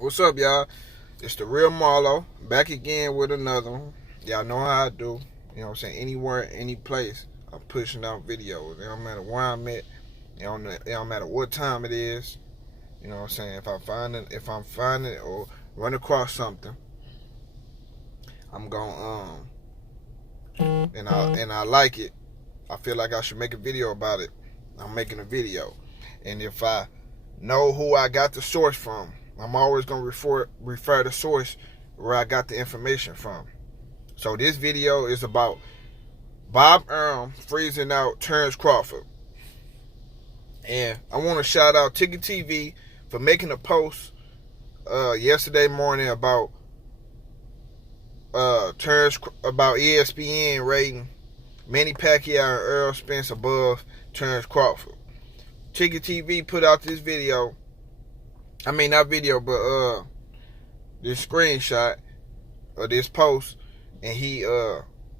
What's up, y'all? It's the real Marlo, back again with another one. Y'all know how I do. You know what I'm saying? Anywhere, any place, I'm pushing out videos. It don't matter where I'm at. It don't matter what time it is. You know what I'm saying? If I'm finding it or run across something, I'm gonna and I like it. I feel like I should make a video about it. I'm making a video, and if I know who I got the source from, I'm always gonna refer the source where I got the information from. So this video is about Bob Arum freezing out Terence Crawford, and I want to shout out Ticket TV for making a post yesterday morning about Terence, about ESPN rating Manny Pacquiao and Earl Spence above Terence Crawford. Ticket TV put out this video. I mean, not video, but this screenshot of this post, and he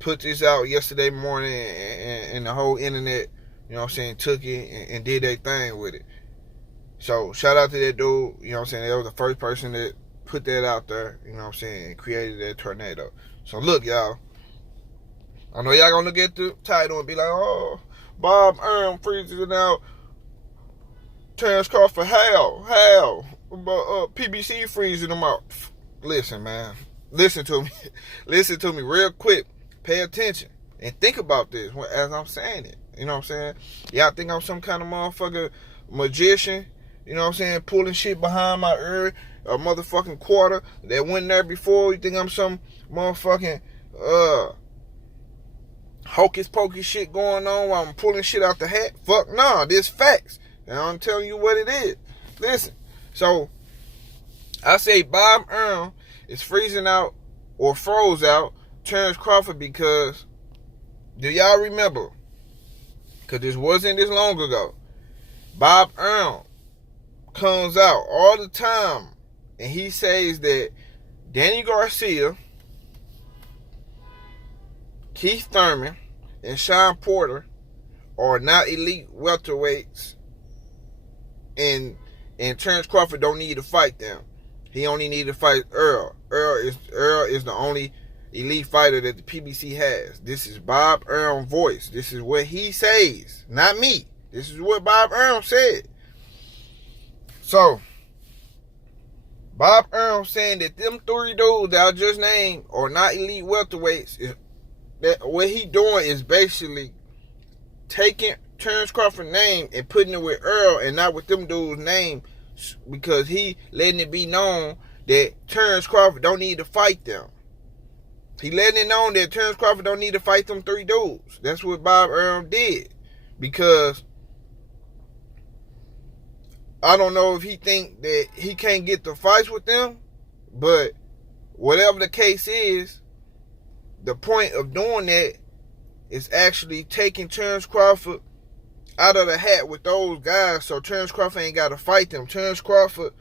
put this out yesterday morning, and the whole internet, you know what I'm saying, took it and did their thing with it. So shout out to that dude. You know what I'm saying, that was the first person that put that out there. You know what I'm saying, and created that tornado. So look, y'all. I know y'all gonna look at the title and be like, "Oh, Bob Arum freezes it out. Terence Crawford, how? But PBC freezing them out." Listen, man. Listen to me. Listen to me real quick. Pay attention and think about this as I'm saying it. You know what I'm saying? Y'all think I'm some kind of motherfucker magician? You know what I'm saying? Pulling shit behind my ear, a motherfucking quarter that went there before. You think I'm some motherfucking hocus pocus shit going on while I'm pulling shit out the hat? Fuck nah, this facts. And I'm telling you what it is. Listen. So I say Bob Arum is freezing out or froze out Terence Crawford because, do y'all remember? Because this wasn't this long ago. Bob Arum comes out all the time and he says that Danny Garcia, Keith Thurman, and Sean Porter are not elite welterweights, and Terence Crawford don't need to fight them. He only need to fight Earl. Earl is the only elite fighter that the PBC has. This is Bob Arum's voice. This is what he says, not me. This is what Bob Arum said. So Bob Arum saying that them three dudes that I just named are not elite welterweights. That what he doing is basically taking Terence Crawford's name and putting it with Earl and not with them dudes' name, because he letting it be known that Terence Crawford don't need to fight them. He letting it known that Terence Crawford don't need to fight them three dudes. That's what Bob Arum did, because I don't know if he think that he can't get the fights with them, but whatever the case is, the point of doing that is actually taking Terence Crawford out of the hat with those guys, so Terence Crawford ain't got to fight them. Terence Crawford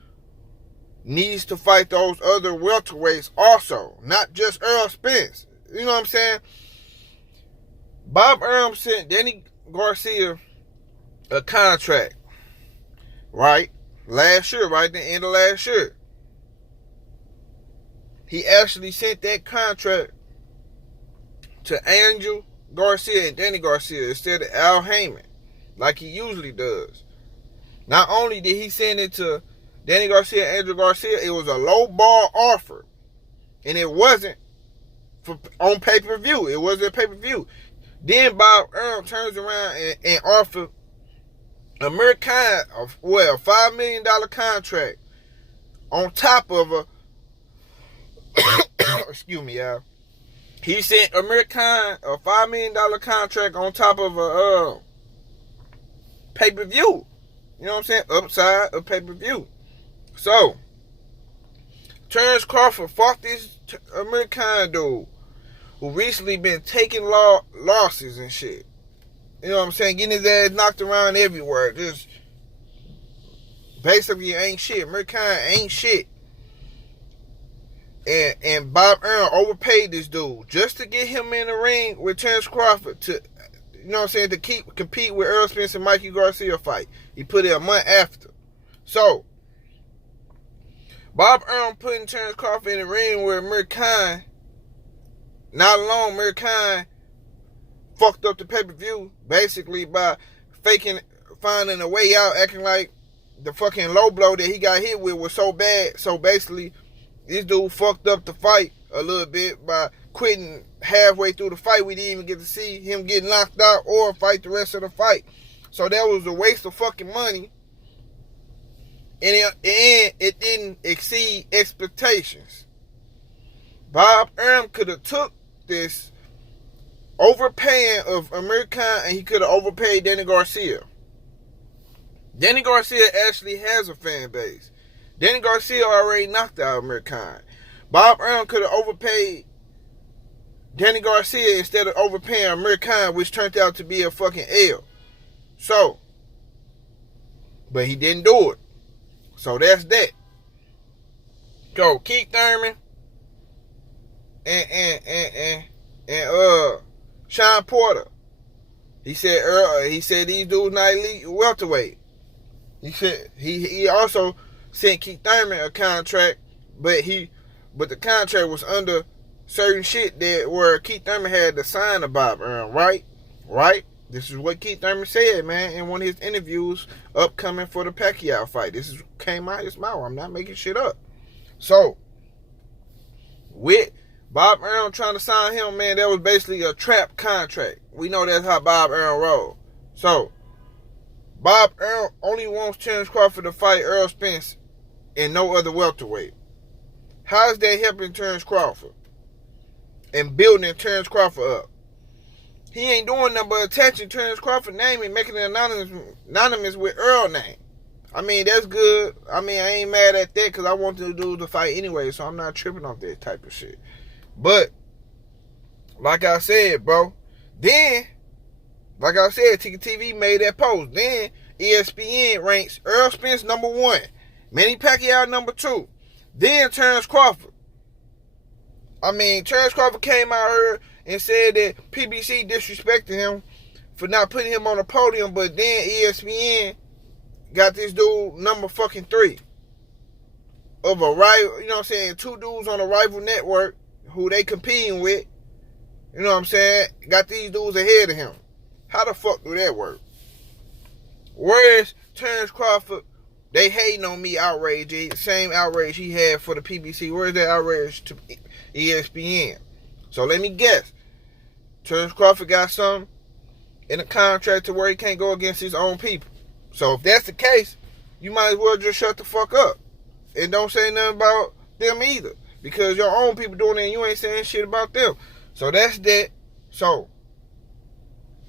needs to fight those other welterweights also, not just Earl Spence. You know what I'm saying? Bob Arum sent Danny Garcia a contract, right? Last year, right at the end of last year. He actually sent that contract to Angel Garcia and Danny Garcia instead of Al Heyman, like he usually does. Not only did he send it to Danny Garcia and Angel Garcia, it was a low ball offer. And it wasn't on pay-per-view. It wasn't pay-per-view. Then Bob Arum turns around and offered Amir Khan a $5 million contract on top of a excuse me, y'all. He sent Amir Khan a $5 million contract on top of a pay-per-view. You know what I'm saying? Upside of pay-per-view. So, Terence Crawford fought this Amir Khan dude who recently been taking losses and shit. You know what I'm saying? Getting his ass knocked around everywhere. Just basically ain't shit. Amir Khan ain't shit. And Bob Arum overpaid this dude just to get him in the ring with Terence Crawford to, you know what I'm saying, to compete with Earl Spence and Mikey Garcia fight. He put it a month after. So Bob Arum putting Terence Crawford in the ring with Amir Khan. Not alone, Amir Khan fucked up the pay-per-view basically by finding a way out, acting like the fucking low blow that he got hit with was so bad. So basically, this dude fucked up the fight a little bit by quitting halfway through the fight. We didn't even get to see him get knocked out or fight the rest of the fight. So that was a waste of fucking money. And it didn't exceed expectations. Bob Arum could have took this overpaying of Amir Khan and he could have overpaid Danny Garcia. Danny Garcia actually has a fan base. Danny Garcia already knocked out Amir Khan. Bob Arum could have overpaid Danny Garcia instead of overpaying Amir Khan, which turned out to be a fucking L. So, but he didn't do it. So that's that. Go Keith Thurman and Sean Porter. He said these dudes not elite welterweight. He said he also sent Keith Thurman a contract, but the contract was under certain shit that where Keith Thurman had to sign to Bob Arum, right? This is what Keith Thurman said, man, in one of his interviews upcoming for the Pacquiao fight. This came out of his mouth. I'm not making shit up. So, with Bob Arum trying to sign him, man, that was basically a trap contract. We know that's how Bob Arum rolled. So, Bob Arum only wants Terence Crawford to fight Errol Spence and no other welterweight. How is that helping Terence Crawford and building Terence Crawford up? He ain't doing nothing but attaching Terence Crawford's name and making it anonymous with Earl's name. I mean, that's good. I mean, I ain't mad at that because I want the dude to fight anyway, so I'm not tripping off that type of shit. But, like I said, bro, then, like I said, Ticket TV made that post. Then, ESPN ranks Errol Spence number 1, Manny Pacquiao number 2, then Terence Crawford. I mean, Terence Crawford came out here and said that PBC disrespected him for not putting him on the podium, but then ESPN got this dude number fucking 3 of a rival, you know what I'm saying, 2 dudes on a rival network who they competing with, you know what I'm saying, got these dudes ahead of him. How the fuck do that work? Whereas Terence Crawford, they hating on me outrage, the same outrage he had for the PBC. Where's that outrage to ESPN? So let me guess. Terence Crawford got something in a contract to where he can't go against his own people. So if that's the case, you might as well just shut the fuck up. And don't say nothing about them either. Because your own people doing it and you ain't saying shit about them. So that's that. So,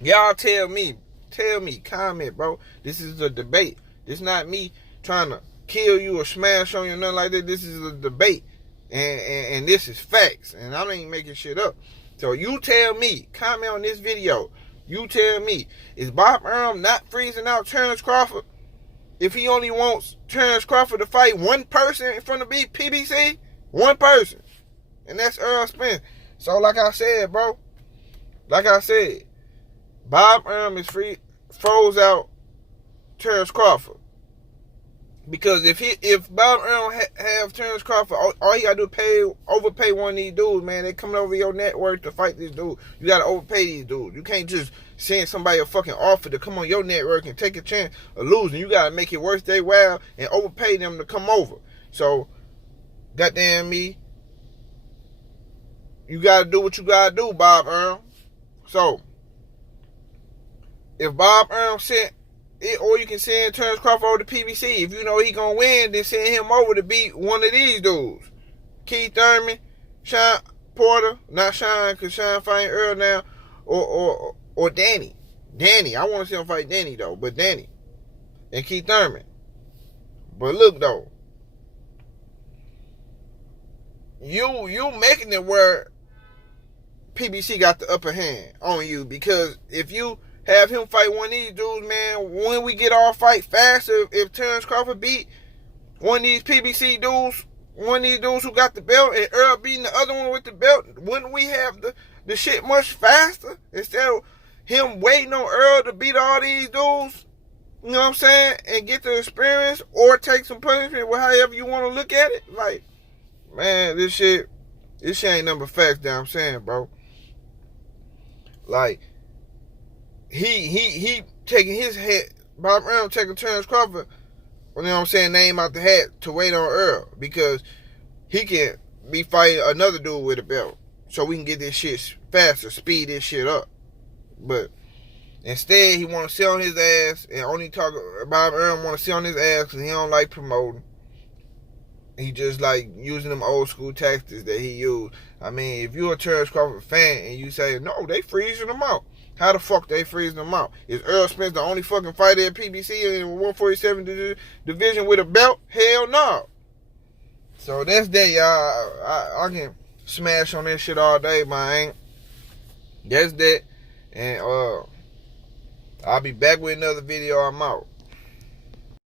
y'all tell me, comment, bro. This is a debate. This not me trying to kill you or smash on you or nothing like that. This is a debate. And this is facts. And I ain't making shit up. So you tell me, comment on this video. You tell me, is Bob Arum not freezing out Terence Crawford if he only wants Terence Crawford to fight one person in front of PBC? One person. And that's Errol Spence. So like I said, bro. Like I said, Bob Arum is froze out Terence Crawford. Because if Bob Arum have Terence Crawford, all he gotta do is overpay one of these dudes, man. They coming over your network to fight this dude. You gotta overpay these dudes. You can't just send somebody a fucking offer to come on your network and take a chance of losing. You gotta make it worth their while and overpay them to come over. So, goddamn me, you gotta do what you gotta do, Bob Arum. So, if Bob Arum sent it, or you can send Terence Crawford over to PBC. If you know he gonna win, then send him over to beat one of these dudes. Keith Thurman, Sean Porter, not Sean, because Sean fighting Earl now, or Danny. Danny, I want to see him fight Danny though, but Danny and Keith Thurman. But look though, you making it where PBC got the upper hand on you, because if you have him fight one of these dudes, man, when we get our fight faster, if Terence Crawford beat one of these PBC dudes, one of these dudes who got the belt, and Earl beating the other one with the belt, wouldn't we have the shit much faster? Instead of him waiting on Earl to beat all these dudes, You know what I'm saying? And get the experience or take some punishment, well, however you want to look at it. Like, man, this shit ain't number facts that I'm saying, bro. Like, he taking his hat, Bob Arum taking Terence Crawford, you know what I'm saying, name out the hat to wait on Earl because he can be fighting another dude with a belt. So we can get this shit faster, speed this shit up. But instead, he want to sit on his ass and only talk. Bob Arum want to sit on his ass because he don't like promoting. He just like using them old school tactics that he used. I mean, if you're a Terence Crawford fan and you say, no, they freezing them out. How the fuck they freezing them out? Is Earl Spence the only fucking fighter at PBC in 147 division with a belt? Hell no. So that's that, y'all. I can smash on that shit all day, man. That's that. And I'll be back with another video. I'm out.